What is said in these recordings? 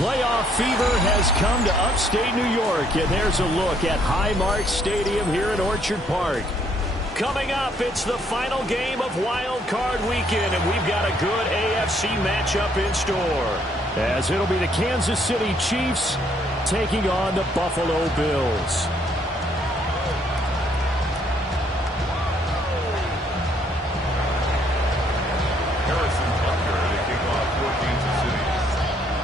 Playoff fever has come to upstate New York, and there's a look at Highmark Stadium here at Orchard Park. Coming up, it's the final game of Wild Card Weekend, and we've got a good AFC matchup in store. As it'll be the Kansas City Chiefs taking on the Buffalo Bills.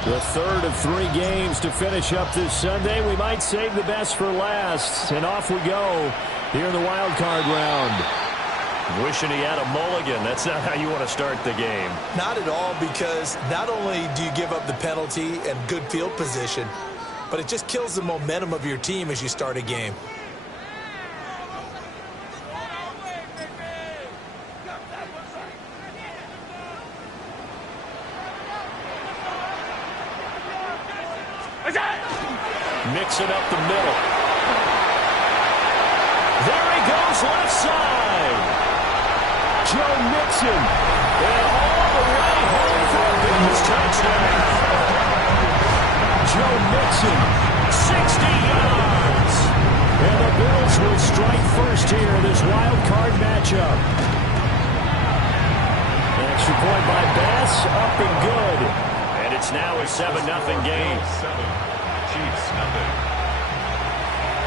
The third of 3 games to finish up this Sunday. We might save the best for last. And off we go here in the wild card round. Wishing he had a mulligan. That's not how you want to start the game. Not at all, because not only do you give up the penalty and good field position, but it just kills the momentum of your team as you start a game. Mixing up the middle. There he goes, left side. Joe Mixon. And all the way home for a Bills touchdown. Joe Mixon, 60 yards. And the Bills will strike first here in this wild card matchup. Extra point by Bass, up and good. And it's now a 7-0 game. Chiefs, nothing.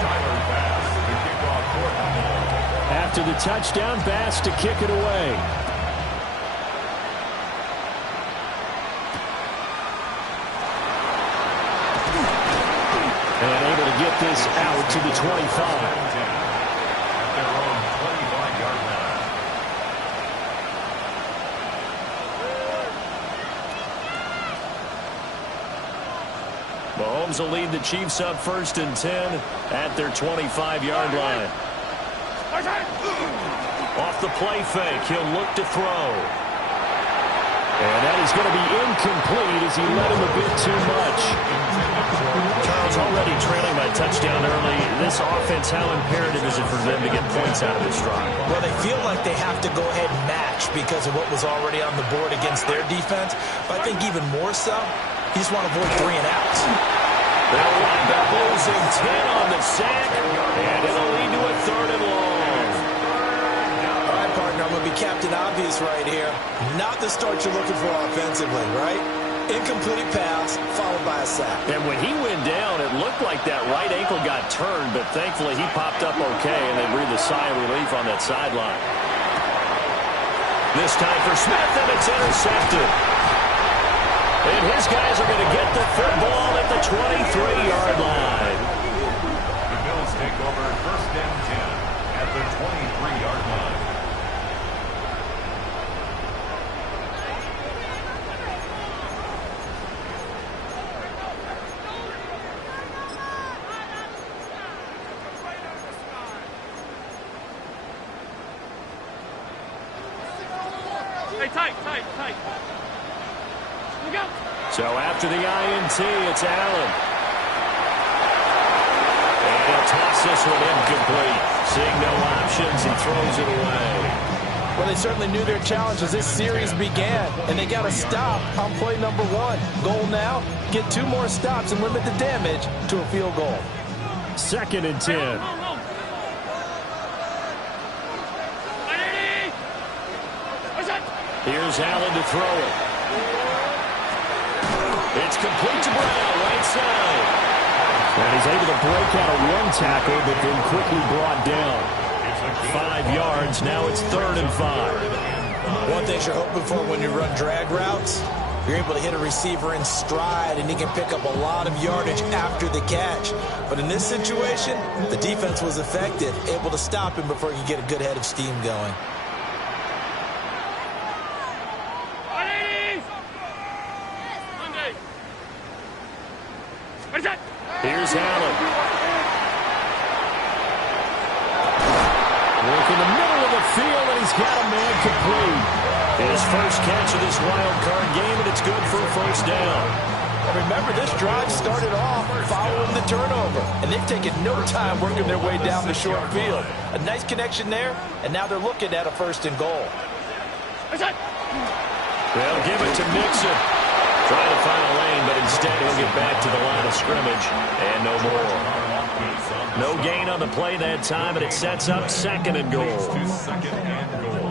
Tyler Bass, the kickoff for the ball. After the touchdown, Bass to kick it away. And able to get this out to the 25. At their own 25-yard line. Mahomes will lead the Chiefs up 1st and 10 at their 25-yard line. Off the play fake, he'll look to throw. And that is going to be incomplete as he led him a bit too much. Charles already trailing by touchdown early. This offense, how imperative is it for them to get points out of this drive? Well, they feel like they have to go ahead and match because of what was already on the board against their defense. But I think even more so, you just want to avoid 3 and outs. They'll wind up losing 10 on the sack, and it'll lead to a 3rd and long. All right, partner, I'm going to be Captain Obvious right here. Not the start you're looking for offensively, right? Incomplete pass, followed by a sack. And when he went down, it looked like that right ankle got turned, but thankfully he popped up okay, and they breathed a sigh of relief on that sideline. This time for Smith, and it's intercepted. And his guys are going to get the football at the 23-yard line. The Bills take over 1st and 10 at the 23-yard line. Hey, tight. So after the INT, it's Allen. And he'll toss this one incomplete. Seeing no options, he throws it away. Well, they certainly knew their challenge as this series began, and they got to stop on play number 1. Goal now, get 2 more stops and limit the damage to a field goal. 2nd and 10. Here's Allen to throw it. It's complete to Brown, right side. And he's able to break out of 1 tackle, but then quickly brought down. 5 yards, now it's 3rd and 5. One thing you're hoping for when you run drag routes, you're able to hit a receiver in stride, and he can pick up a lot of yardage after the catch. But in this situation, the defense was effective, able to stop him before he could get a good head of steam going. Here's Allen. Work in the middle of the field, and he's got a man complete. His first catch of this wild card game, and it's good for a 1st down. And remember, this drive started off following the turnover, and they've taken no time working their way down the short field. A nice connection there, and now they're looking at a 1st and goal. They'll give it to Mixon. Trying to find a lane, but instead he'll get back to the line of scrimmage, and no more. No gain on the play that time, and it sets up second and goal.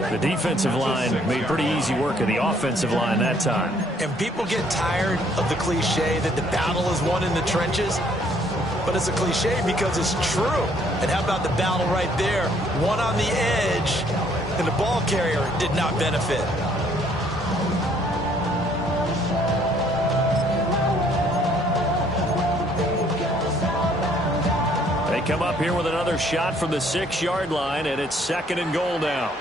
The defensive line made pretty easy work of the offensive line that time. And people get tired of the cliche that the battle is won in the trenches. But it's a cliche because it's true. And how about the battle right there? One on the edge, and the ball carrier did not benefit. They come up here with another shot from the 6-yard line, and it's second and goal now.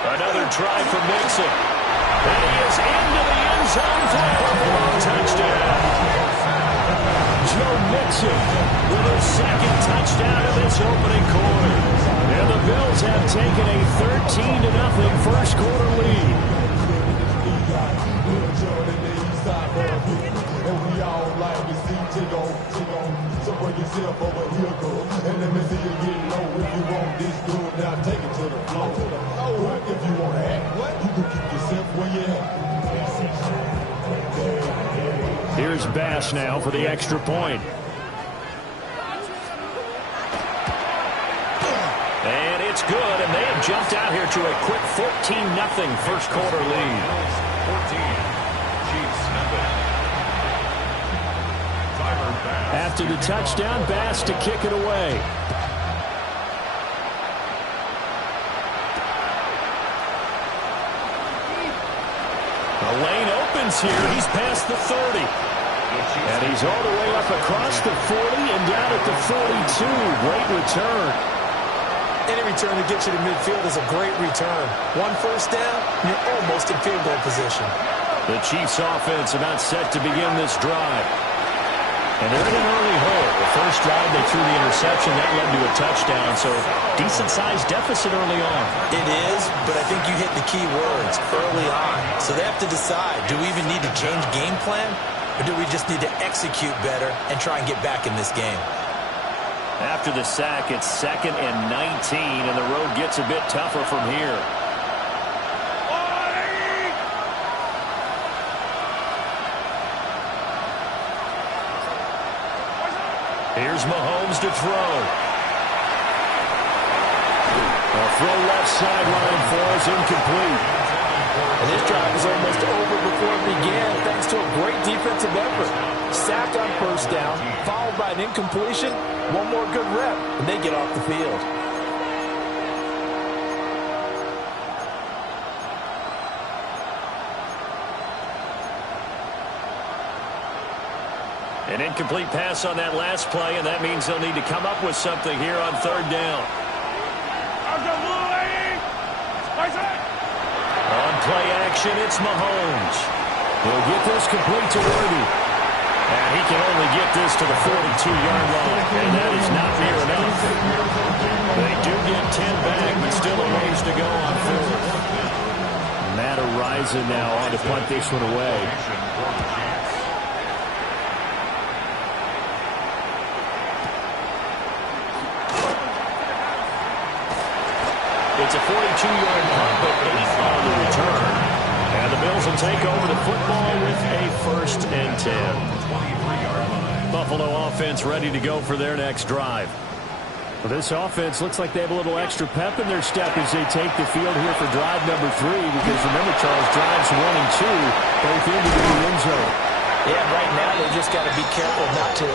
Another try for Mixon. And he is into the end zone for a touchdown. Joe Mixon with his second touchdown of this opening quarter. And the Bills have taken a 13-0 first quarter lead. Here's Bass now for the extra point. And it's good, and they have jumped out here to a quick 14-0 first quarter lead. 14. Chiefs nothing. After the touchdown, Bass to kick it away. The lane opens here. He's past the 30. And he's all the way up across the 40 and down at the 42. Great return. Any return that gets you to midfield is a great return. One first down, you're almost in field goal position. The Chiefs offense about set to begin this drive. And they're in an early hole. The first drive, they threw the interception. That led to a touchdown, so decent-sized deficit early on. It is, but I think you hit the key words early on. So they have to decide, do we even need to change game plan, or do we just need to execute better and try and get back in this game? After the sack, it's 2nd and 19, and the road gets a bit tougher from here. Here's Mahomes to throw. A throw left sideline for us, incomplete. And this drive is almost over before it began, thanks to a great defensive effort. Sack on first down, followed by an incompletion. One more good rep, and they get off the field. An incomplete pass on that last play, and that means they'll need to come up with something here on third down. On play action, it's Mahomes. He'll get this complete to Worthy. And he can only get this to the 42-yard line, and that is not near enough. They do get 10 back, but still a ways to go on fourth. Matt Araiza now on to punt this one away. It's a 42-yard punt, but 8 on the return. And the Bills will take over the football with a 1st and 10. Buffalo offense ready to go for their next drive. Well, this offense looks like they have a little extra pep in their step as they take the field here for drive number 3. Because remember, Charles, drives 1 and 2, both into the end zone. Yeah, right now they just got to be careful not to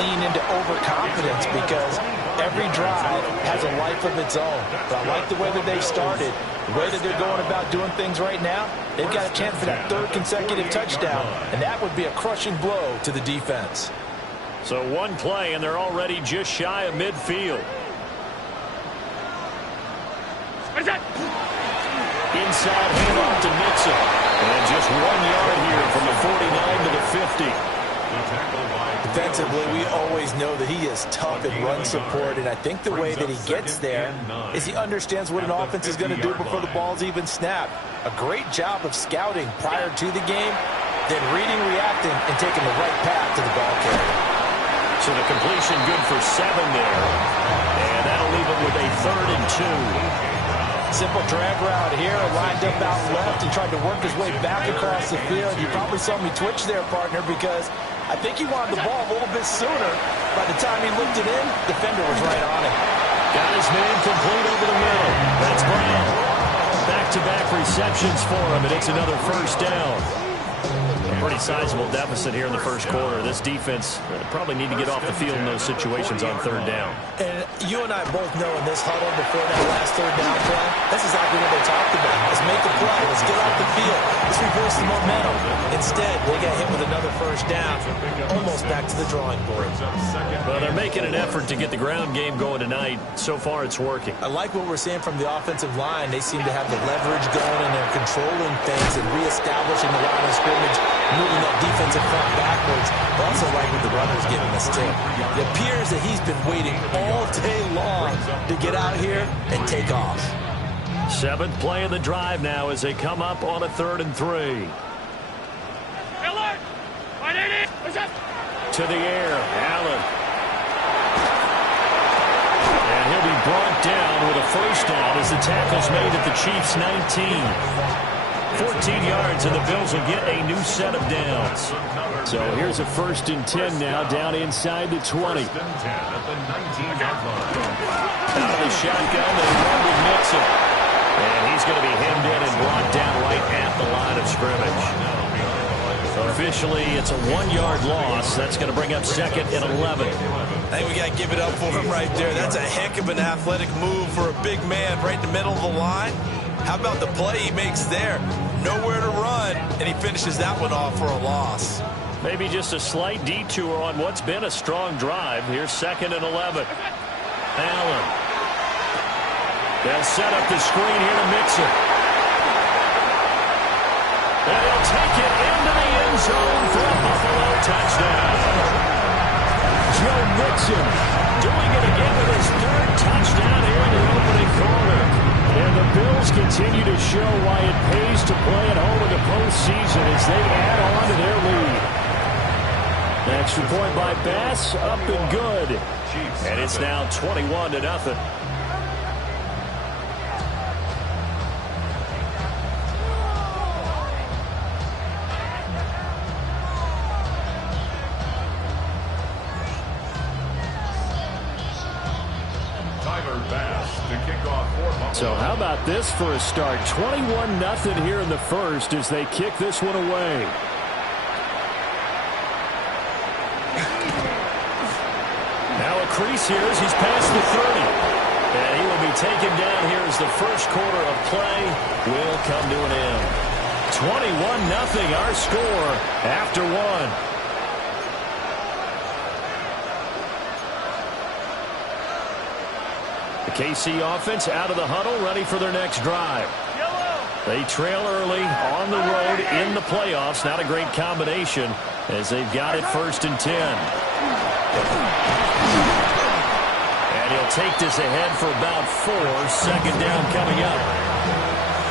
lean into overconfidence because every drive has a life of its own. But I like the way that they've started, the way that they're going about doing things right now. They've got a chance for that 3rd consecutive touchdown, and that would be a crushing blow to the defense. So one play, and they're already just shy of midfield. Inside handoff to Mixon. And just 1 yard here from the 49 to the 50. Defensively, we always know that he is tough at run support, and I think the way that he gets there is he understands what an offense is going to do before the ball's even snapped. A great job of scouting prior to the game, then reading, reacting, and taking the right path to the ball carrier. So the completion good for 7 there. And that'll leave it with a 3rd and 2. Simple drag route here, lined up out left and tried to work his way back across the field. You probably saw me twitch there, partner, because I think he wanted the ball a little bit sooner. By the time he looked it in, the defender was right on it. Got his man complete over the middle. That's Brown. Back-to-back receptions for him, and it's another first down. A pretty sizable deficit here in the first quarter. This defense probably need to get off the field in those situations on third down. And you and I both know in this huddle before that last third down play, that's exactly what they talked about. Let's make the play. Let's get off the field. Let's reverse the momentum. Instead, they got hit with another first down, almost back to the drawing board. Well, they're making an effort to get the ground game going tonight. So far, it's working. I like what we're seeing from the offensive line. They seem to have the leverage going, and they're controlling things and reestablishing the line of scrimmage, moving that defensive front backwards. I also like what the runner's giving us, too. It appears that he's been waiting all day long to get out here and take off. 7th play of the drive now as they come up on a 3rd and 3. To the air, Allen. And he'll be brought down with a first down as the tackle's made at the Chiefs' 19. 14 yards, and the Bills will get a new set of downs. So here's a 1st and 10 now, down inside the 20. Out of the shotgun, they run with Mixon. And he's going to be hemmed in and brought down right at the line of scrimmage. Officially, it's a 1-yard loss. That's going to bring up 2nd and 11. I think we got to give it up for him right there. That's a heck of an athletic move for a big man right in the middle of the line. How about the play he makes there? Nowhere to run, and he finishes that one off for a loss. Maybe just a slight detour on what's been a strong drive. Here's 2nd and 11. Allen. They'll set up the screen here to Mixon. And he'll take it into the end zone for a Buffalo touchdown. Joe Mixon doing it again with his 3rd touchdown here in the opening quarter. And the Bills continue to show why it pays to play at home in the postseason as they add on to their lead. The extra point by Bass, up and good. And it's now 21-0. So how about this for a start? 21-0 here in the first as they kick this one away. Now a crease here as he's past the 30. And he will be taken down here as the first quarter of play will come to an end. 21-0 our score after one. The KC offense out of the huddle, ready for their next drive. They trail early on the road in the playoffs. Not a great combination as they've got it 1st and 10. And he'll take this ahead for about 4. 2nd down coming up.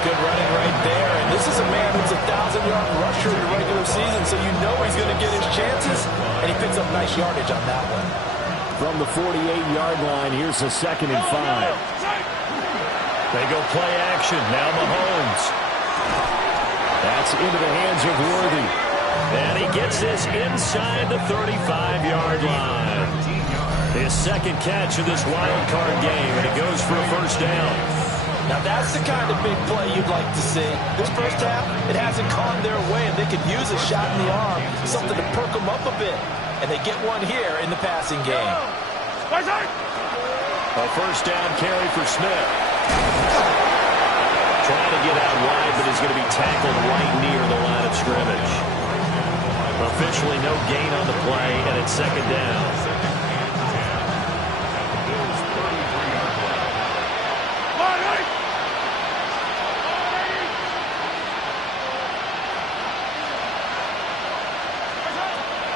Good running right there. And this is a man who's a 1,000-yard rusher in the regular season, so you know he's going to get his chances. And he picks up nice yardage on that one. From the 48-yard line, here's a 2nd and 5. They go play action. Now Mahomes. That's into the hands of Worthy. And he gets this inside the 35-yard line. His 2nd catch of this wild card game, and it goes for a first down. Now that's the kind of big play you'd like to see. This first half, it hasn't gone their way, and they could use a shot in the arm, something to perk them up a bit. And they get one here in the passing game. A first down carry for Smith. Trying to get out wide, but he's going to be tackled right near the line of scrimmage. Officially no gain on the play, and it's 2nd down.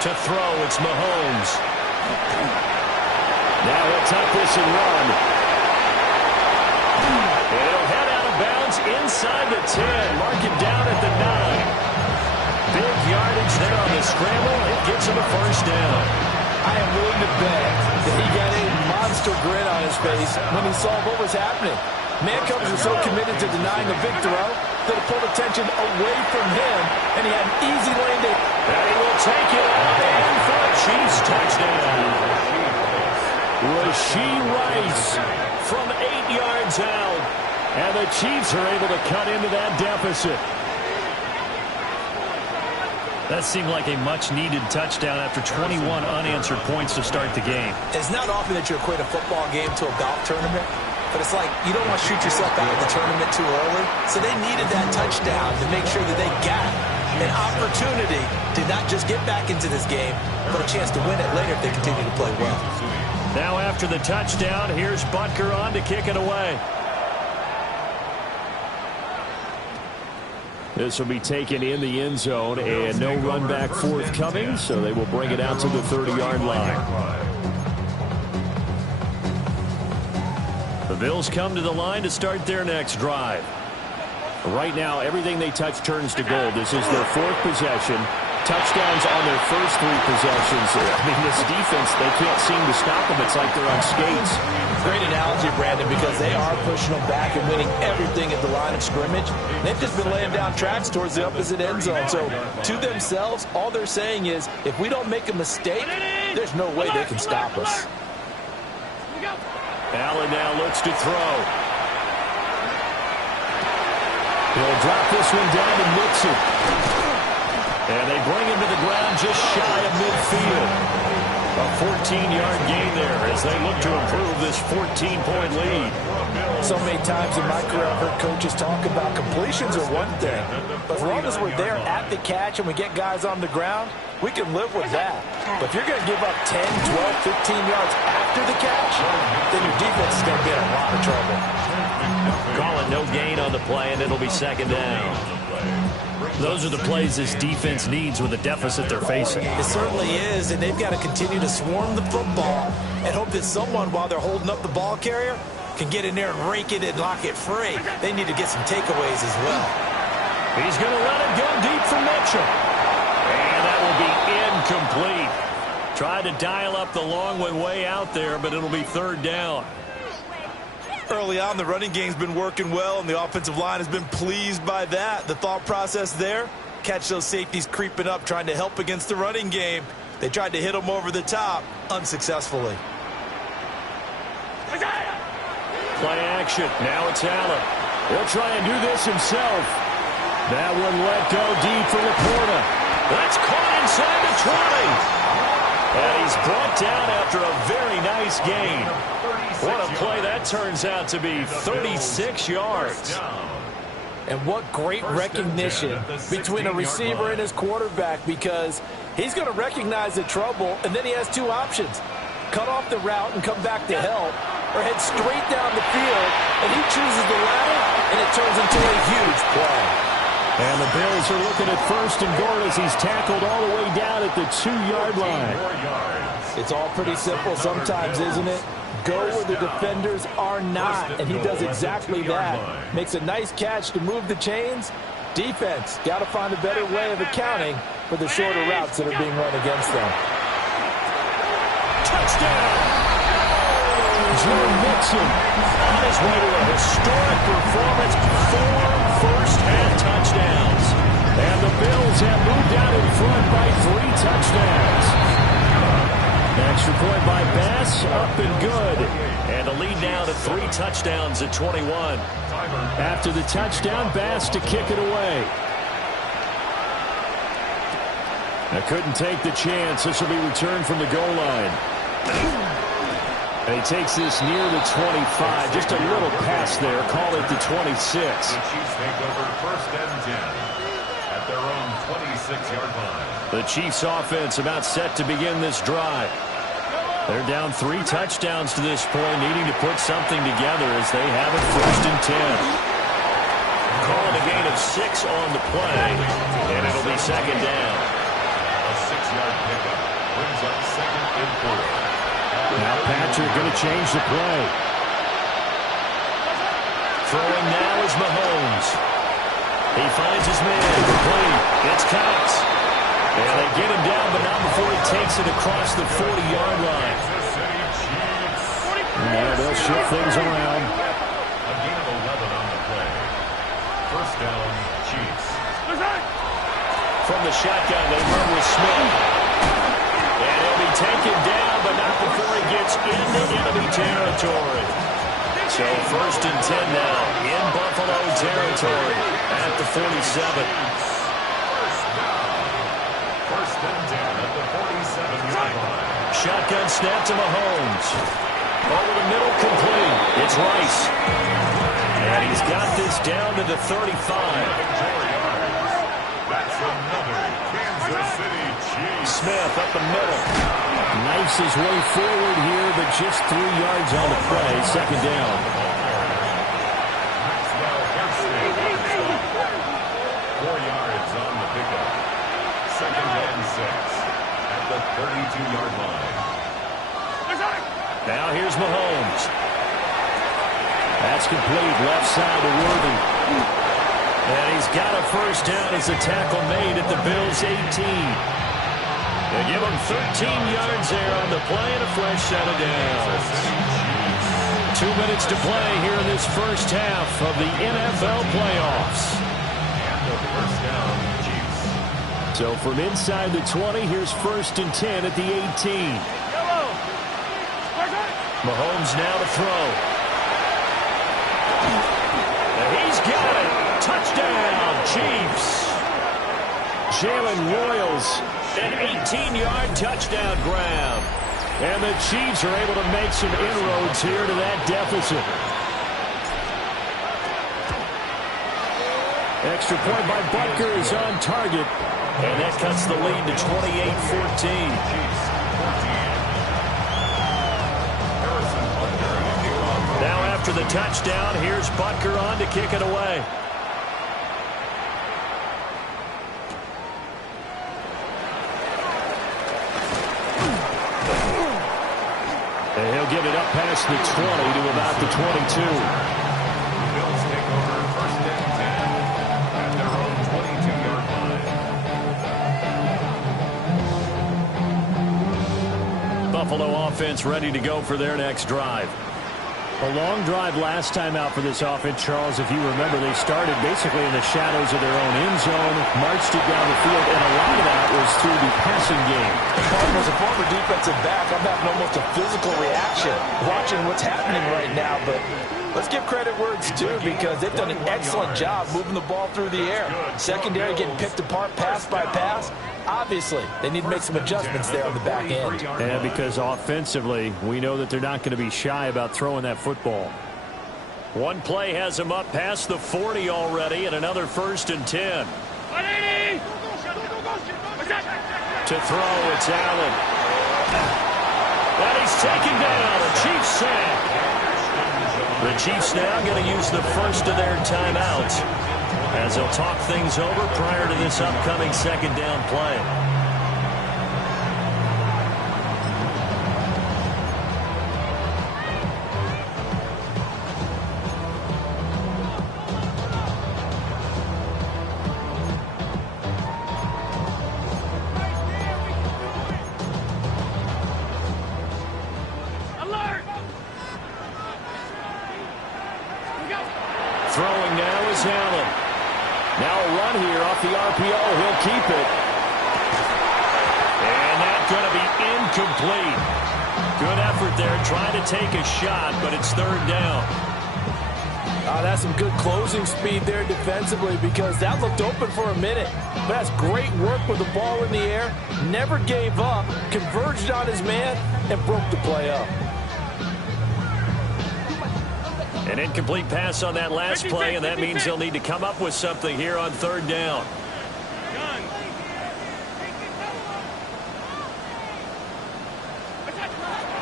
To throw, it's Mahomes. Now he'll tuck this and run. And he'll head out of bounds inside the 10. Mark it down at the 9. Big yardage there on the scramble. It gets him a first down. I am willing to bet that he got a monster grin on his face when he saw what was happening. Man coverage was so committed to denying the big throw that it pulled attention away from him, and he had an easy lane to... And he will take it out and for a Chiefs touchdown. Rashee Rice from 8 yards out. And the Chiefs are able to cut into that deficit. That seemed like a much-needed touchdown after 21 unanswered points to start the game. It's not often that you equate a football game to a golf tournament, but it's like you don't want to shoot yourself out of the tournament too early. So they needed that touchdown to make sure that they got an opportunity to not just get back into this game, but a chance to win it later if they continue to play well. Now after the touchdown, here's Butker on to kick it away. This will be taken in the end zone, and no run back forthcoming, so they will bring it out to the 30-yard line. The Bills come to the line to start their next drive. Right now, everything they touch turns to gold. This is their 4th possession. Touchdowns on their first 3 possessions. I mean, this defense, they can't seem to stop them. It's like they're on skates. Great analogy, Brandon, because they are pushing them back and winning everything at the line of scrimmage. They've just been laying down tracks towards the opposite end zone. So to themselves, all they're saying is, if we don't make a mistake, there's no way they can stop us. Allen now looks to throw. He'll drop this one down to Mixon. And they bring him to the ground just shy of midfield. A 14-yard gain there as they look to improve this 14-point lead. So many times in my career I've heard coaches talk about completions are one thing. But as long as we're there at the catch and we get guys on the ground, we can live with that. But if you're going to give up 10, 12, 15 yards after the catch, then your defense is going to be in a lot of trouble. Calling no gain on the play, and it'll be second down. Those are the plays this defense needs with the deficit they're facing. It certainly is, and they've got to continue to swarm the football and hope that someone, while they're holding up the ball carrier, can get in there and rake it and lock it free. They need to get some takeaways as well. He's going to let it go deep for Mitchell. And that will be incomplete. Tried to dial up the long one way out there, but it'll be third down. Early on, the running game's been working well, and the offensive line has been pleased by that. The thought process there, catch those safeties creeping up, trying to help against the running game. They tried to hit them over the top, unsuccessfully. Play action. Now it's Allen. He'll try and do this himself. That one let go deep for Laporta. That's caught inside the 20. And he's brought down after a very nice gain. What a play that turns out to be, 36 yards. And what great recognition between a receiver and his quarterback, because he's going to recognize the trouble, and then he has 2 options. Cut off the route and come back to help, or head straight down the field, and he chooses the latter, and it turns into a huge play. And the Bills are looking at first and goal as he's tackled all the way down at the 2-yard line. It's all pretty simple sometimes, isn't it? Go where the defenders are not, and he does exactly that. Makes a nice catch to move the chains. Defense, got to find a better way of accounting for the shorter routes that are being run against them. Touchdown! Joe Mixon on his way to a historic performance, 4 first-half touchdowns. And the Bills have moved out in front by 3 touchdowns. Extra point by Bass, up and good. And a lead now to 3 touchdowns at 21. After the touchdown, Bass to kick it away. Now couldn't take the chance. This will be returned from the goal line. And he takes this near the 25. Just a little pass there. Call it the 26. The Chiefs take over first and 10 at their own 26-yard line. The Chiefs offense about set to begin this drive. They're down 3 touchdowns to this point, needing to put something together as they have it first and 10. Calling a gain of 6 on the play, and it'll be second down. A 6-yard pickup brings up second and 4. Now Patrick going to change the play. Throwing now is Mahomes. He finds his man. Complete. It's Cox. And they get him down, but not before he takes it across the 40-yard line. Now they'll shift things around. A gain of down, Chiefs. From the shotgun, they run with Smith. And he'll be taken down, but not before he gets into enemy territory. So 1st and 10 now in Buffalo territory at the 47. First and 10 at the 47-yard line. Shotgun snap to Mahomes. Over the middle, complete. It's Rice. And he's got this down to the 35. That's another Kansas City Chiefs. Smith up the middle. Knifes his way forward here, but just 3 yards on the play. 2nd down. That's now first and 4 yards on the pickup. 2nd and 6 at the 32-yard line. Now here's Mahomes. That's complete. Left side to Worthy. And he's got a 1st down as a tackle made at the Bills' 18. They give him 13 yards there on the play and a fresh set of downs. 2 minutes to play here in this first half of the NFL playoffs. And the first down, Chiefs. So from inside the 20, here's 1st and 10 at the 18. Mahomes now to throw. And he's got it. Touchdown, Chiefs. Jalen Royals, an 18-yard touchdown grab. And the Chiefs are able to make some inroads here to that deficit. Extra point by Butker is on target. And that cuts the lead to 28-14. Now after the touchdown, here's Butker on to kick it away. And he'll get it up past the 20 to about the 22. Bills take over 1st and 10 at their own 22-yard line. Buffalo offense ready to go for their next drive. A long drive last time out for this offense, Charles. If you remember, they started basically in the shadows of their own end zone, marched it down the field, and a lot of that was through the passing game. As a former defensive back, I'm having almost a physical reaction watching what's happening right now, but let's give credit where it's due because they've done an excellent job moving the ball through the air. Secondary getting picked apart pass by pass. Obviously, they need to make some adjustments there on the back end. And because offensively, we know that they're not going to be shy about throwing that football. One play has them up past the 40 already, and another 1st and 10. To throw, it's Allen. And he's taken down. A Chiefs sack. The Chiefs now going to use the first of their timeouts as they'll talk things over prior to this upcoming 2nd down play. Throwing now is Allen. Now a run here off the RPO. He'll keep it. And that's going to be incomplete. Good effort there trying to take a shot, but it's 3rd down. That's some good closing speed there defensively because that looked open for a minute. But that's great work with the ball in the air. Never gave up, converged on his man, and broke the play up. An incomplete pass on that last play, and that means he'll need to come up with something here on 3rd down.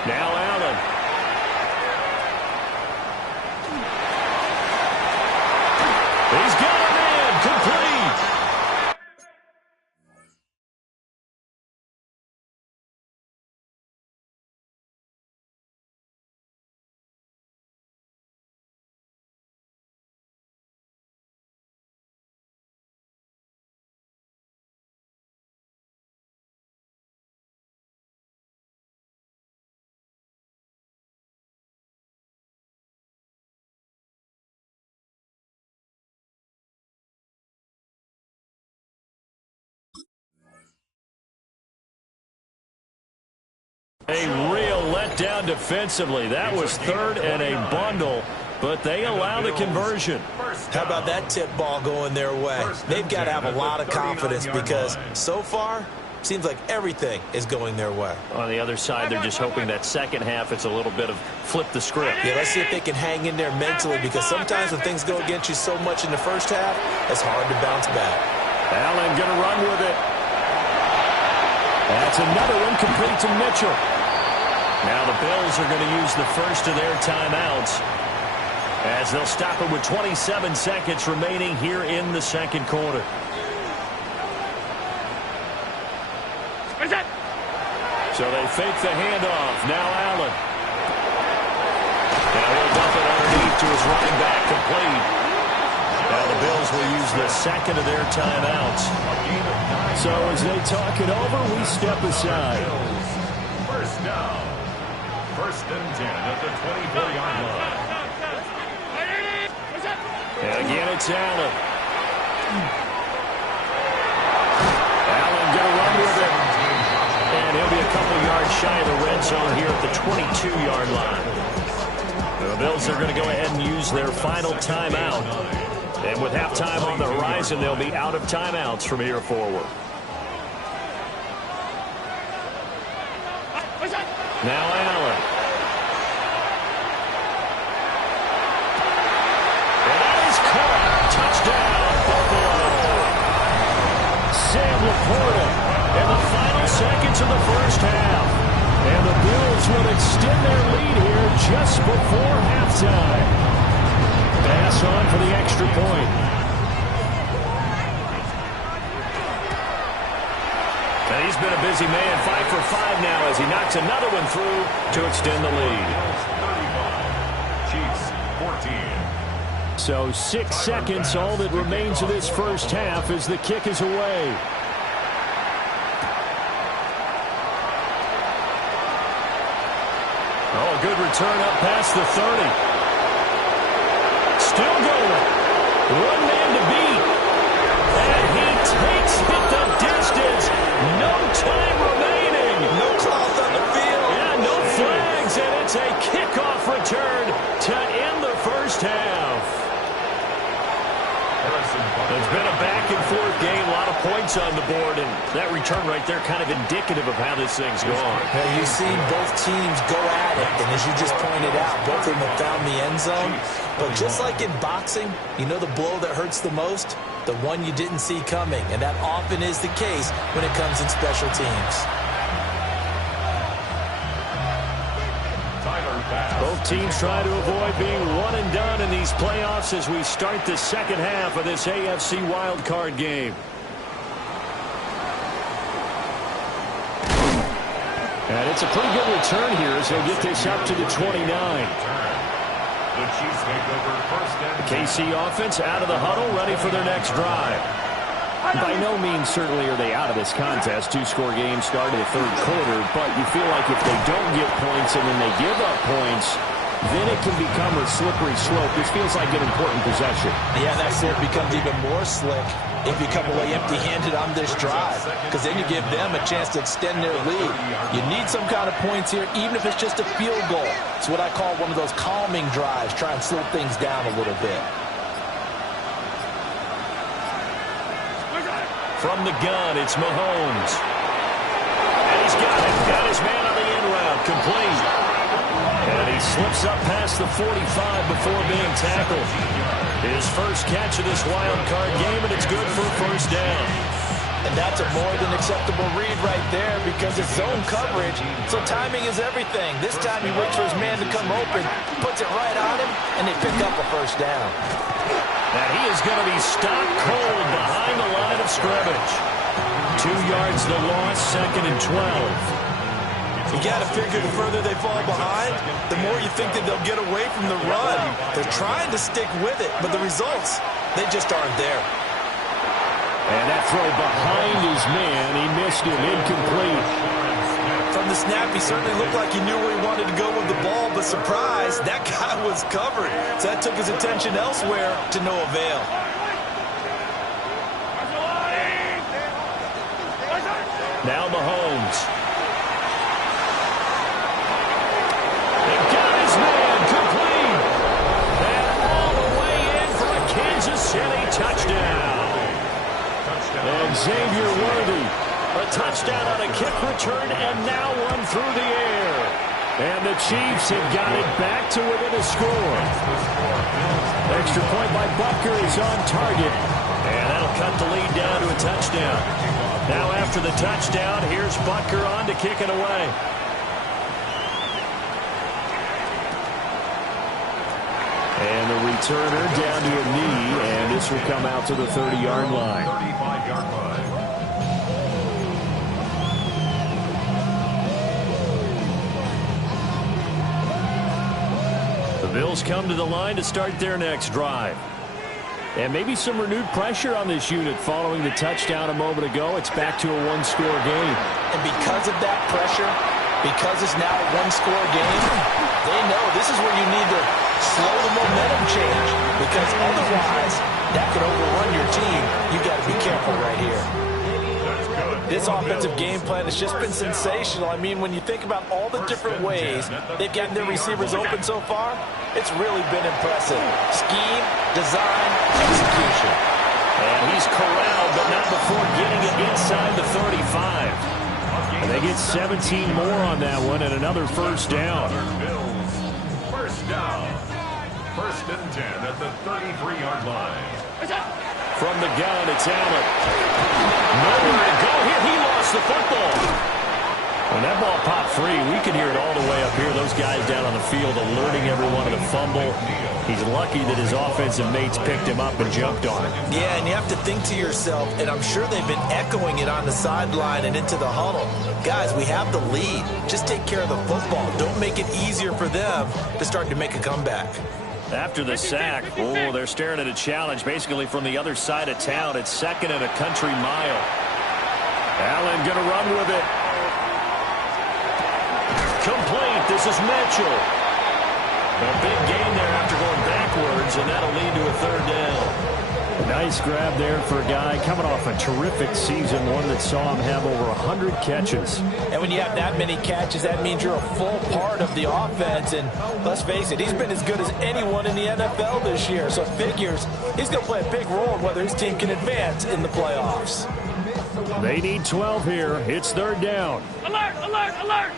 Now Allen. He's got a man, complete. A real letdown defensively. That was third and a bundle, but they allow the conversion. How about that tip ball going their way? They've got to have a lot of confidence because so far, seems like everything is going their way. On the other side, they're just hoping that second half it's a little bit of flip the script. Yeah, let's see if they can hang in there mentally, because sometimes when things go against you so much in the first half, it's hard to bounce back. Allen going to run with it. That's another one complete to Mitchell. Now the Bills are going to use the first of their timeouts as they'll stop it with 27 seconds remaining here in the second quarter. So they fake the handoff. Now Allen. Now he'll dump it underneath to his running back, complete. Now the Bills will use the second of their timeouts. So as they talk it over, we step aside. First down. First and 10 at the 24-yard line. And again, it's Allen. Allen going to run with it. And he'll be a couple yards shy of the red zone here at the 22-yard line. The Bills are going to go ahead and use their final timeout. And with halftime on the horizon, they'll be out of timeouts from here forward. Now Allen. And that is caught. Touchdown, Buffalo. Sam Laporta. In the final seconds of the first half. And the Bills will extend their lead here just before halftime. Pass on for the extra point. And he's been a busy man, 5 for 5 now as he knocks another one through to extend the lead. 35. Chiefs 14. So 6 seconds, all that remains of this first half as the kick is away. Oh, good return up past the 30. Still going. One man to beat. And he takes it the distance. No time remaining. No cloth on the field. Yeah, no flags. And it's a kickoff return to end the first half. It's been a back-and-forth game, a lot of points on the board, and that return right there kind of indicative of how this thing's going. Now, you've seen both teams go at it, and as you just pointed out, both of them have found the end zone. But just like in boxing, you know the blow that hurts the most? The one you didn't see coming, and that often is the case when it comes in special teams. Both teams try to avoid being one and done in these playoffs as we start the second half of this AFC wildcard game. And it's a pretty good return here as they get this up to the 29. The Chiefs take over first and KC offense out of the huddle, ready for their next drive. By no means certainly are they out of this contest. Two-score game started the third quarter, but you feel like if they don't get points and then they give up points, then it can become a slippery slope. This feels like an important possession. Yeah, that slope becomes even more slick if you come away empty-handed on this drive, because then you give them a chance to extend their lead. You need some kind of points here, even if it's just a field goal. It's what I call one of those calming drives, try and slow things down a little bit. From the gun, it's Mahomes. And he's got it. Got his man on the end route, complete. And he slips up past the 45 before being tackled. His first catch of this wild card game, and it's good for a first down. And that's a more than acceptable read right there because it's zone coverage, so timing is everything. This time he waits for his man to come open, puts it right on him, and they pick up a first down. And he is going to be stopped cold behind the line of scrimmage. 2 yards the loss, second and 12. You got to figure the further they fall behind, the more you think that they'll get away from the run. They're trying to stick with it, but the results, they just aren't there. And that throw behind his man, he missed him, incomplete. From the snap, he certainly looked like he knew where he wanted to go with the ball, but surprise, that guy was covered. So that took his attention elsewhere to no avail. Now Mahomes. And Xavier Worthy, a touchdown on a kick return, and now one through the air. And the Chiefs have got it back to within a score. Extra point by Butker is on target. And that'll cut the lead down to a touchdown. Now after the touchdown, here's Butker on to kick it away. And the returner down to a knee, and this will come out to the 30-yard line. 35-yard line. The Bills come to the line to start their next drive. And maybe some renewed pressure on this unit following the touchdown a moment ago. It's back to a one-score game. And because of that pressure, because it's now a one-score game, they know this is where you need to slow the momentum change, because otherwise that could overrun your team. You've got to be careful right here. This offensive game plan has just been sensational. I mean, when you think about all the different ways they've gotten their receivers open so far, it's really been impressive. Scheme, design, execution. And he's corralled, but not before getting it inside the 35. And they get 17 more on that one and another first down. First down. First and 10 at the 33-yard line. From the gun, it's Allen. Nowhere to go here. He lost the football. When that ball popped free, we could hear it all the way up here. Those guys down on the field alerting everyone of the fumble. He's lucky that his offensive mates picked him up and jumped on it. Yeah, and you have to think to yourself, and I'm sure they've been echoing it on the sideline and into the huddle. Guys, we have the lead. Just take care of the football. Don't make it easier for them to start to make a comeback. After the sack, they're staring at a challenge basically from the other side of town. It's second and a country mile. Allen going to run with it. Complete. This is Mitchell. A big gain there after going backwards, and that'll lead to a third down. Nice grab there for a guy coming off a terrific season, one that saw him have over 100 catches. And when you have that many catches, that means you're a full part of the offense. And let's face it, he's been as good as anyone in the NFL this year. So figures he's going to play a big role in whether his team can advance in the playoffs. They need 12 here. It's third down. Alert, alert, alert!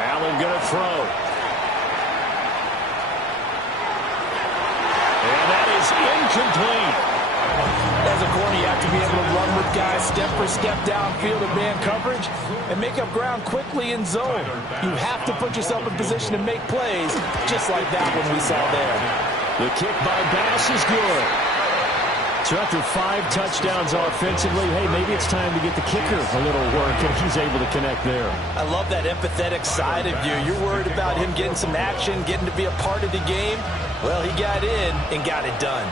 Allen going to throw. And that is incomplete. As a corner, you have to be able to run with guys step for step downfield in man coverage and make up ground quickly in zone. You have to put yourself in position to make plays, just like that one we saw there. The kick by Bass is good. So after 5 touchdowns offensively, hey, maybe it's time to get the kicker a little work, and he's able to connect there. I love that empathetic side of you. You're worried about him getting some action, getting to be a part of the game. Well, he got in and got it done.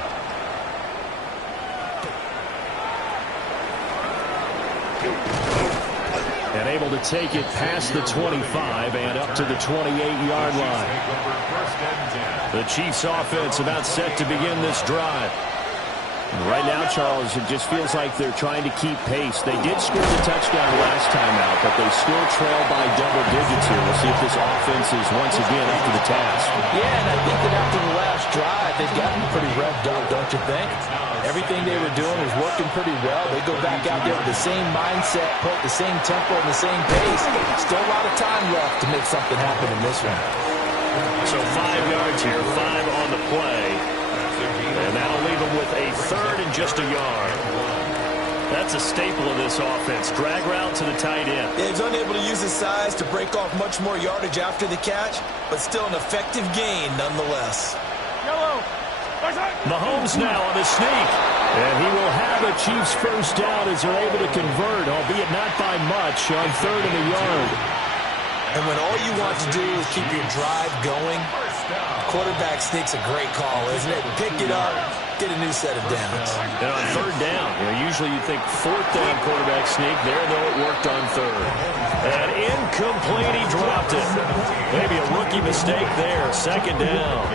And able to take it past the 25 and up to the 28-yard line. The Chiefs offense about set to begin this drive. Right now, Charles, it just feels like they're trying to keep pace. They did score the touchdown last time out, but they still trail by double digits here. We'll see if this offense is once again up to the task. Yeah, and I think that after the last drive, they've gotten pretty revved up, don't you think? Everything they were doing was working pretty well. They go back out there with the same mindset, put the same tempo and the same pace. Still a lot of time left to make something happen in this one. So 5 yards here, 5 on the play. And that'll leave him with a third and just a yard. That's a staple of this offense. Drag route to the tight end. Yeah, he's unable to use his size to break off much more yardage after the catch, but still an effective gain nonetheless. Yellow. Mahomes now on the sneak. And he will have a Chiefs first down as they're able to convert, albeit not by much, on third and a yard. And when all you want to do is keep your drive going, quarterback sneak's a great call, isn't it? Pick it up, get a new set of downs. And on third down, usually you think fourth down quarterback sneak. There, though, it worked on third. And incomplete, he dropped it. Maybe a rookie mistake there. Second down.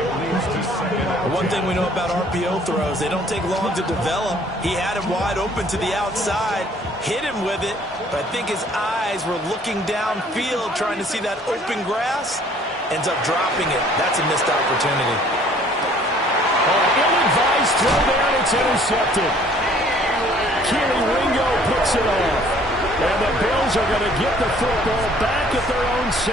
One thing we know about RPO throws, they don't take long to develop. He had him wide open to the outside, hit him with it, but I think his eyes were looking downfield trying to see that open grass. Ends up dropping it. That's a missed opportunity. Ill-advised Still there, and it's intercepted. Keely Ringo picks it off. And the Bills are going to get the football back at their own 17.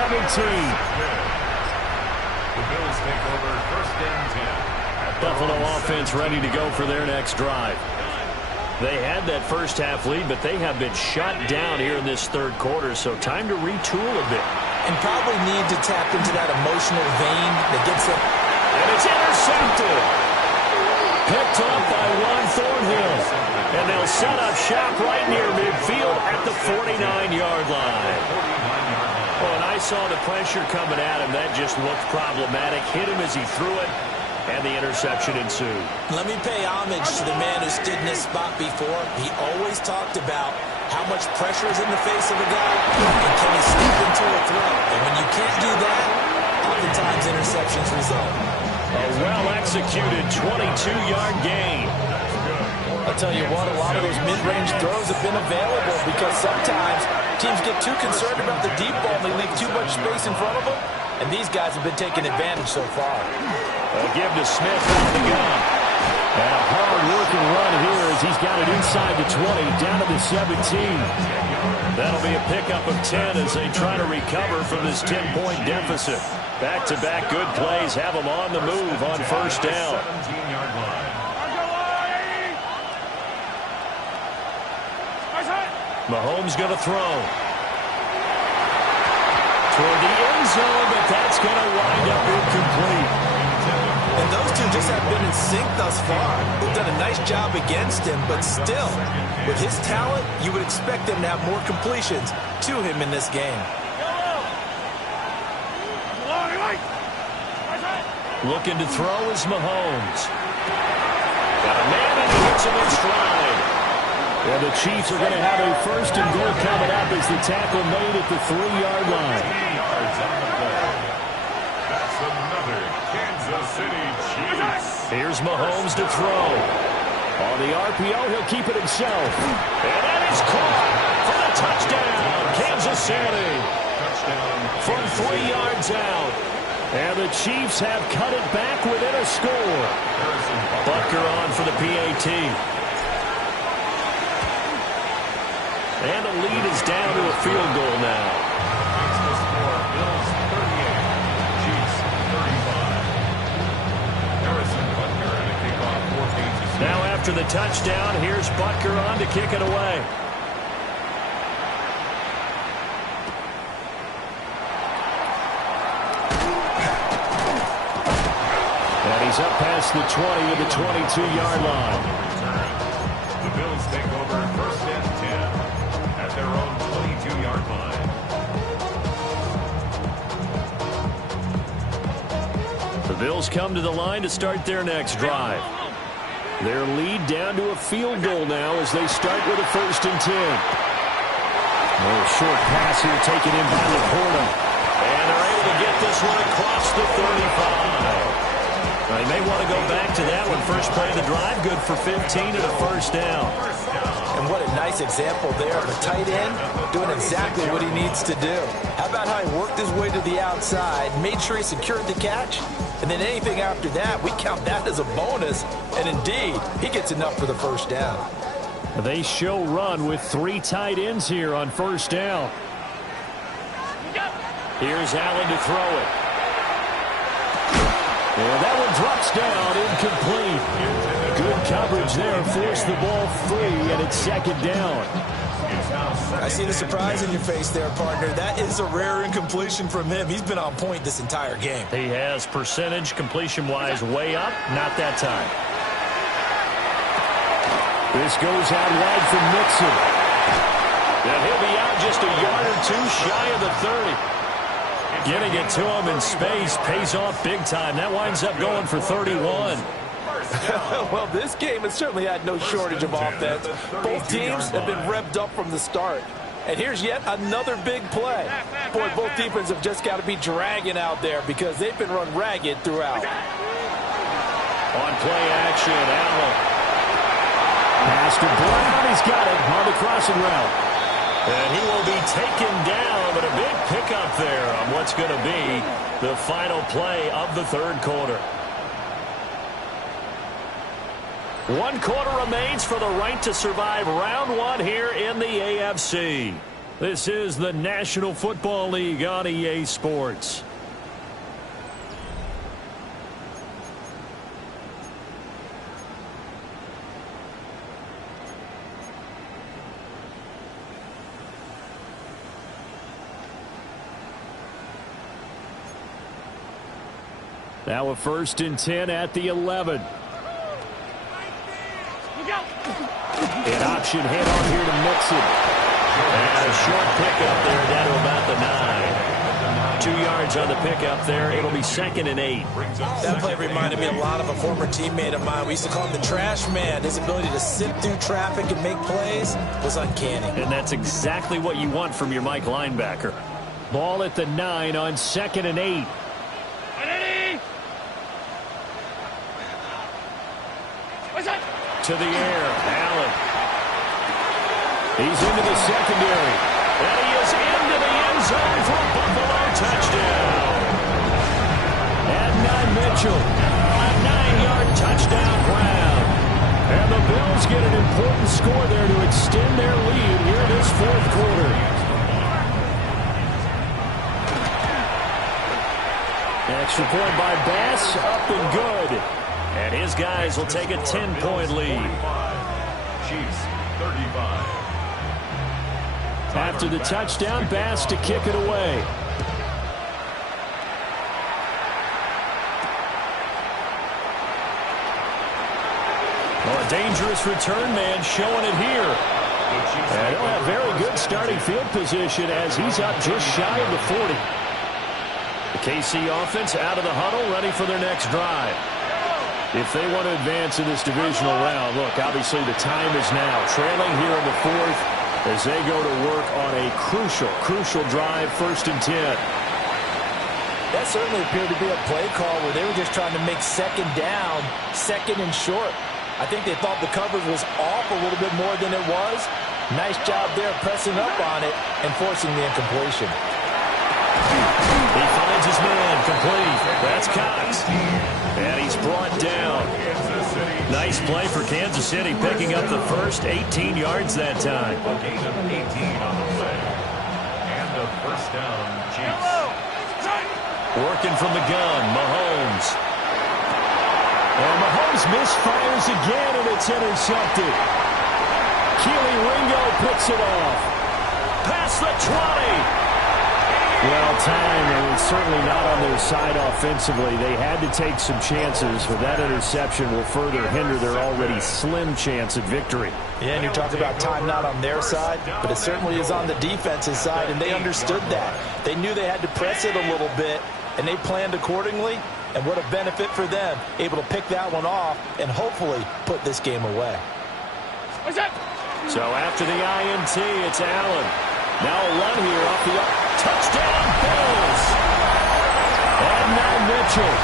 The Bills take over first and 10. Buffalo offense ready to go for their next drive. They had that first half lead, but they have been shut down here in this third quarter, so time to retool a bit. And probably need to tap into that emotional vein that gets them. And it's intercepted. Picked up by Juan Thornhill. And they'll set up shop right near midfield at the 49-yard line. Oh, and I saw the pressure coming at him. That just looked problematic. Hit him as he threw it, and the interception ensued. Let me pay homage to the man who stood in this spot before. He always talked about how much pressure is in the face of a guy, and can he slip into a throw. And when you can't do that, oftentimes interceptions result. A well-executed 22-yard gain. I'll tell you what, a lot of those mid-range throws have been available because sometimes teams get too concerned about the deep ball and they leave too much space in front of them, and these guys have been taking advantage so far. A give to Smith out of the gun. And a hard-working run here as he's got it inside the 20, down to the 17. That'll be a pickup of 10 as they try to recover from this 10-point deficit. Back-to-back good plays have them on the move on first down. 17-yard line. Mahomes going to throw. Toward the end zone, but that's going to wind up incomplete. And those two just have been in sync thus far. They've done a nice job against him, but still, with his talent, you would expect him to have more completions to him in this game. Looking to throw is Mahomes. Got a man and he hits him in stride. And the Chiefs are going to have a first and goal coming up as the tackle made at the 3-yard line. 3 yards on the play. That's another Kansas City Chiefs. Here's Mahomes to throw. On the RPO, he'll keep it himself. And that is caught for the touchdown. Kansas City. Touchdown. From 3 yards out. And the Chiefs have cut it back within a score. Butker on for the PAT. And the lead is down to a field goal now. Makes the score Bills 38, Chiefs 35. Harrison Butker to kick off for Kansas City. Now after the touchdown, here's Butker on to kick it away. And he's up past the 20 to the 22-yard line. The Bills take over first and 10 at their own 22-yard line. The Bills come to the line to start their next drive. Their lead down to a field goal now as they start with a first and 10. A short pass here taken in by Laporta. And they're able to get this one across the 35. They may want to go back to that one. First play of the drive, good for 15 and a first down. And what a nice example there of a tight end doing exactly what he needs to do. How about how he worked his way to the outside, made sure he secured the catch, and then anything after that, we count that as a bonus. And indeed, he gets enough for the first down. They show run with 3 tight ends here on first down. Here's Allen to throw it. And that one drops down, incomplete. Good coverage there, forced the ball free, and it's second down. I see the surprise in your face there, partner. That is a rare incompletion from him. He's been on point this entire game. He has percentage, completion-wise, way up. Not that time. This goes out wide from Mixon. And he'll be out just a yard or two shy of the 30. Getting it to him in space pays off big time. That winds up going for 31. Well, this game has certainly had no shortage of offense. Both teams have been revved up from the start. And here's yet another big play. Boy, both defenses have just got to be dragging out there because they've been run ragged throughout. On play action, Allen. Pass to Brown. He's got it on the crossing route. And he will be taken down, but a big pickup there on what's going to be the final play of the third quarter. 1 quarter remains for the right to survive round 1 here in the AFC. This is the National Football League on EA Sports. Now a 1st and 10 at the 11. An option head on here to mix it. And a short pickup there down to about the 9. 2 yards on the pickup there. It'll be 2nd and 8. That play reminded me a lot of a former teammate of mine. We used to call him the trash man. His ability to sift through traffic and make plays was uncanny. And that's exactly what you want from your Mike linebacker. Ball at the 9 on 2nd and 8. To the air, Allen. He's into the secondary. And he is into the end zone for a Buffalo touchdown. Adnan Mitchell, a 9-yard touchdown ground. And the Bills get an important score there to extend their lead here in this 4th quarter. Extra point by Bass, up and good. And his guys will take a 10-point lead. Chiefs, 35. After the touchdown, Bass to kick it away. Well, a dangerous return man showing it here. And he'll have very good starting field position as he's up just shy of the 40. The KC offense out of the huddle, ready for their next drive. If they want to advance in this divisional round, look, obviously the time is now. Trailing here in the 4th as they go to work on a crucial drive, 1st and 10. That certainly appeared to be a play call where they were just trying to make 2nd down, 2nd and short. I think they thought the coverage was off a little bit more than it was. Nice job there pressing up on it and forcing the incompletion. He finds his man, complete. That's Cox. And he's brought down. Nice play for Kansas City, picking up the first 18 yards that time. A gain of 18 on the play. And a 1st down, Chiefs. Working from the gun, Mahomes. And Mahomes misfires again, and it's intercepted. Keely Ringo picks it off. Past the 20. Well, time is certainly not on their side offensively. They had to take some chances, but that interception will further hinder their already slim chance at victory. Yeah, and you're talking about time not on their side, but it certainly is on the defense's side, and they understood that. They knew they had to press it a little bit, and they planned accordingly, and what a benefit for them, able to pick that one off and hopefully put this game away. So after the INT, it's Allen. Now a run here off the touchdown, Bills. And now Mitchell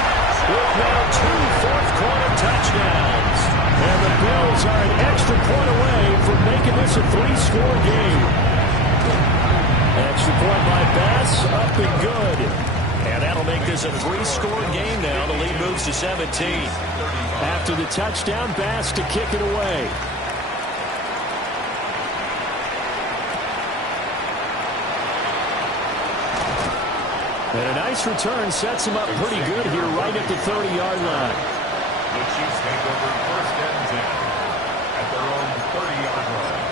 with now 2 fourth-quarter touchdowns. And the Bills are an extra point away from making this a 3-score game. Extra point by Bass, up and good. And that'll make this a 3-score game now. The lead moves to 17. After the touchdown, Bass to kick it away. And a nice return sets him up pretty good here right at the 30-yard line. The Chiefs take over 1st and 10 at their own 30-yard line.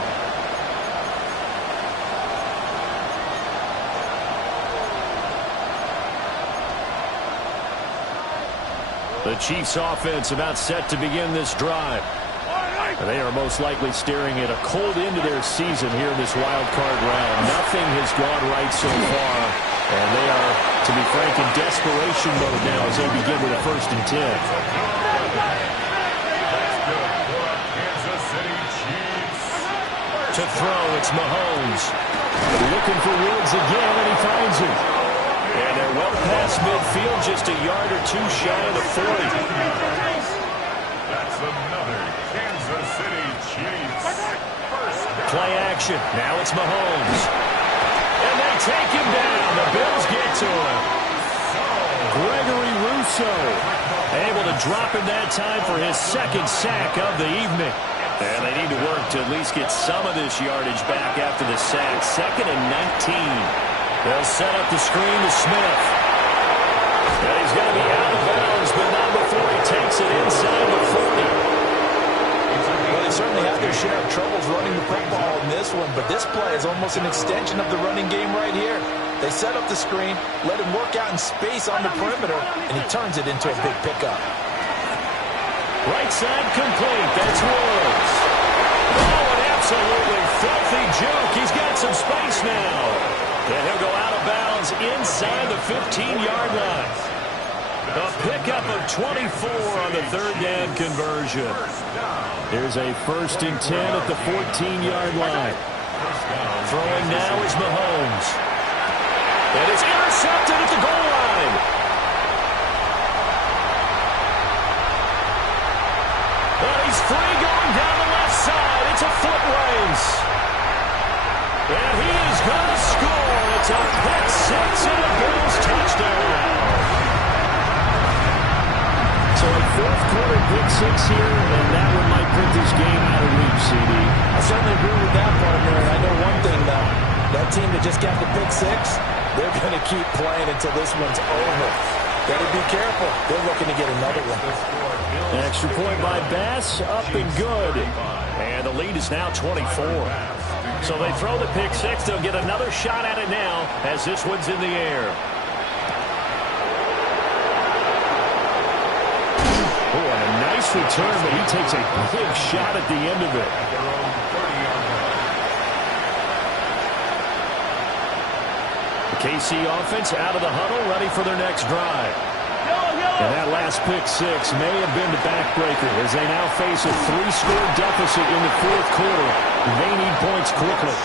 The Chiefs offense about set to begin this drive. And they are most likely staring at a cold end to their season here in this wild card round. Nothing has gone right so far. And they are, to be frank, in desperation mode now as they begin with a 1st and 10. To throw, it's Mahomes. Looking for Woods again, and he finds it. And they're well past midfield, just a yard or two shy of the 40. That's another Kansas City Chiefs. Play action. Now it's Mahomes. And they take him down. The Bills get to him. Gregory Rousseau so. Able to drop him that time for his second sack of the evening. And they need to work to at least get some of this yardage back after the sack. 2nd and 19. They'll set up the screen to Smith. And he's going to be out of bounds, but not before he takes it inside the 40. Well, they certainly had their share of troubles running the football in this one, but this play is almost an extension of the running game right here. They set up the screen, let him work out in space on the perimeter, and he turns it into a big pickup. Right side complete. That's Woods. Oh, an absolutely filthy juke. He's got some space now. And he'll go out of bounds inside the 15-yard line. A pickup of 24 on the 3rd down conversion. Here's a 1st and 10 at the 14-yard line. Throwing now is Mahomes. And it's intercepted at the goal line. But he's free going down the left side. It's a foot race. And he is going to score. It's a pick six and a Bills touchdown. So a 4th quarter pick six here, and that one might put this game out of reach, CD. I certainly agree with that, partner. And I know one thing, though. That team that just got the pick six, they're going to keep playing until this one's over. Better be careful. They're looking to get another one. Extra point by Bass, up and good. And the lead is now 24. So they throw the pick six. They'll get another shot at it now as this one's in the air. Oh, and a nice return, but he takes a big shot at the end of it. The KC offense out of the huddle, ready for their next drive. And that last pick six may have been the backbreaker as they now face a 3-score deficit in the 4th quarter. They need points quickly.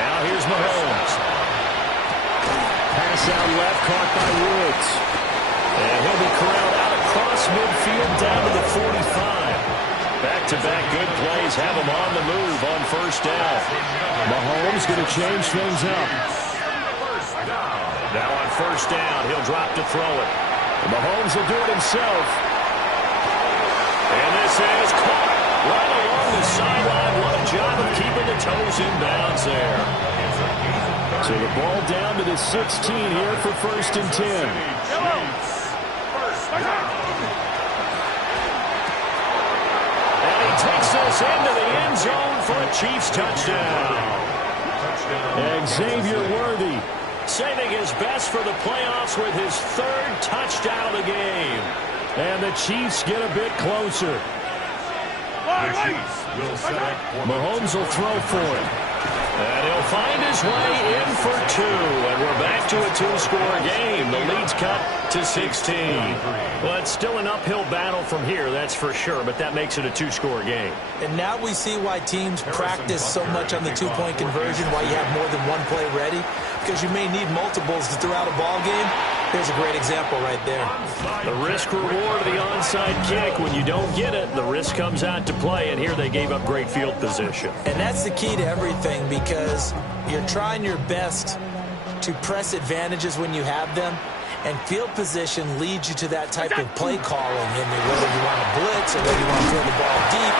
Now here's Mahomes. Pass out left, caught by Woods. And he'll be corralled out across midfield down to the 45. Back-to-back good plays have him on the move on 1st down. Mahomes going to change things up. Now on 1st down, he'll drop to throw it. And Mahomes will do it himself. And this is caught right along the sideline. What a job of keeping the toes in bounds there. So the ball down to the 16 here for 1st and 10. Takes us into the end zone for a Chiefs touchdown. And Xavier Worthy saving his best for the playoffs with his 3rd touchdown of the game. And the Chiefs get a bit closer. Mahomes will throw for it. And he'll find his way in for 2. And we're back to a 2-score game. The lead's cut to 16. Well, it's still an uphill battle from here, that's for sure, but that makes it a 2-score game. And now we see why teams practice so much on the 2-point conversion, why you have more than one play ready, because you may need multiples to throw out a ball game. Here's a great example right there. The risk-reward of the onside kick. When you don't get it, the risk comes out to play, and here they gave up great field position. And that's the key to everything, because you're trying your best to press advantages when you have them, and field position leads you to that type of play calling. I mean, whether you want to blitz or whether you want to throw the ball deep,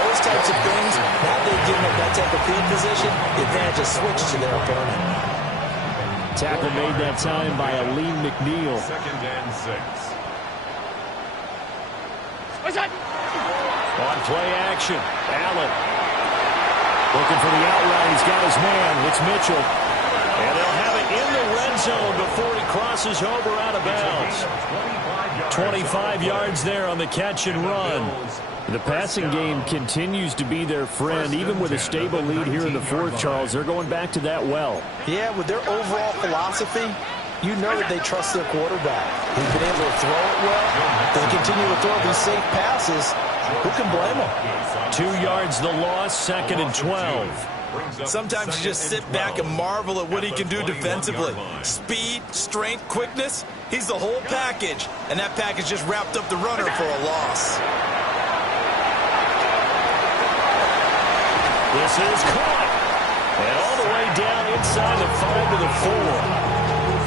those types of things, now they've given up that type of field position, the advantage is switched to their opponent. Tackle made that time by Aleem McNeil. 2nd and 6. On play action, Allen. Looking for the outright. He's got his man. It's Mitchell. And they'll have it in the red zone before he crosses over out of bounds. 25 yards there on the catch and run. The passing game continues to be their friend. Even with a stable lead here in the 4th, Charles, they're going back to that well. Yeah, with their overall philosophy, you know that they trust their quarterback. He's been able to throw it well. They continue to throw these safe passes. Who can blame them? 2 yards the loss, 2nd and 12. Sometimes you just sit back and marvel at what he can do defensively. Speed, strength, quickness, he's the whole package. And that package just wrapped up the runner for a loss. This is caught. And all the way down inside the 5 to the 4.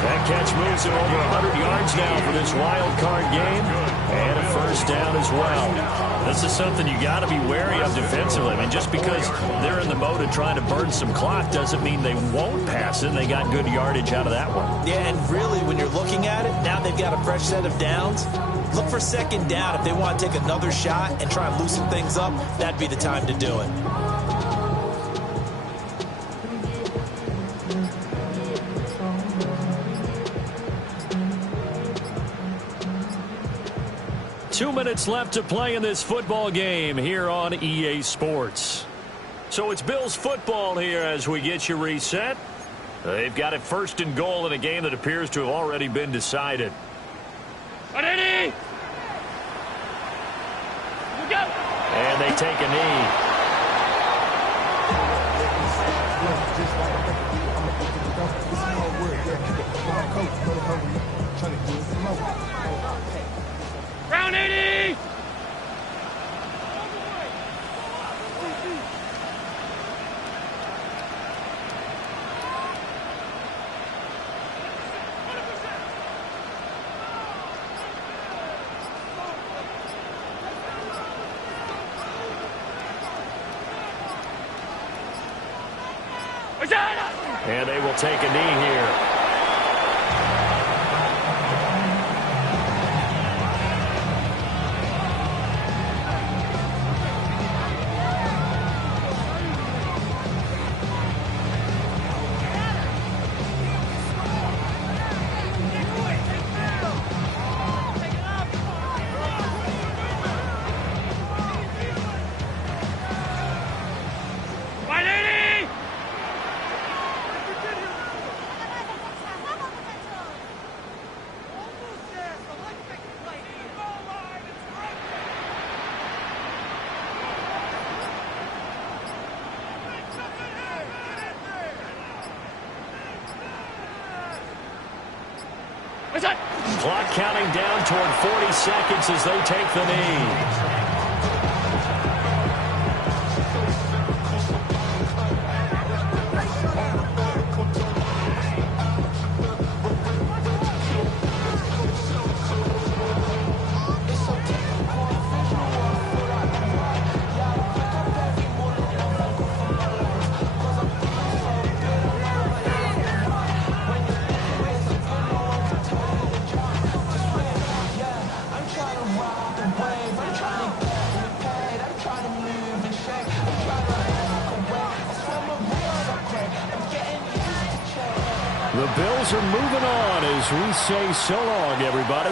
That catch moves him over 100 yards now for this wild card game. And a first down as well. This is something you got to be wary of defensively. I mean, just because they're in the mode of trying to burn some clock doesn't mean they won't pass it. And they got good yardage out of that one. Yeah, and really, when you're looking at it, now they've got a fresh set of downs. Look for second down. If they want to take another shot and try and loosen things up, that'd be the time to do it. Two minutes left to play in this football game here on EA Sports. So it's Bills football here as we get you reset. They've got it first and goal in a game that appears to have already been decided. Ready? Go! And they take a knee. Round 80! And they will take a knee here. Clock counting down toward 40 seconds as they take the knee. The Bills are moving on as we say so long, everybody.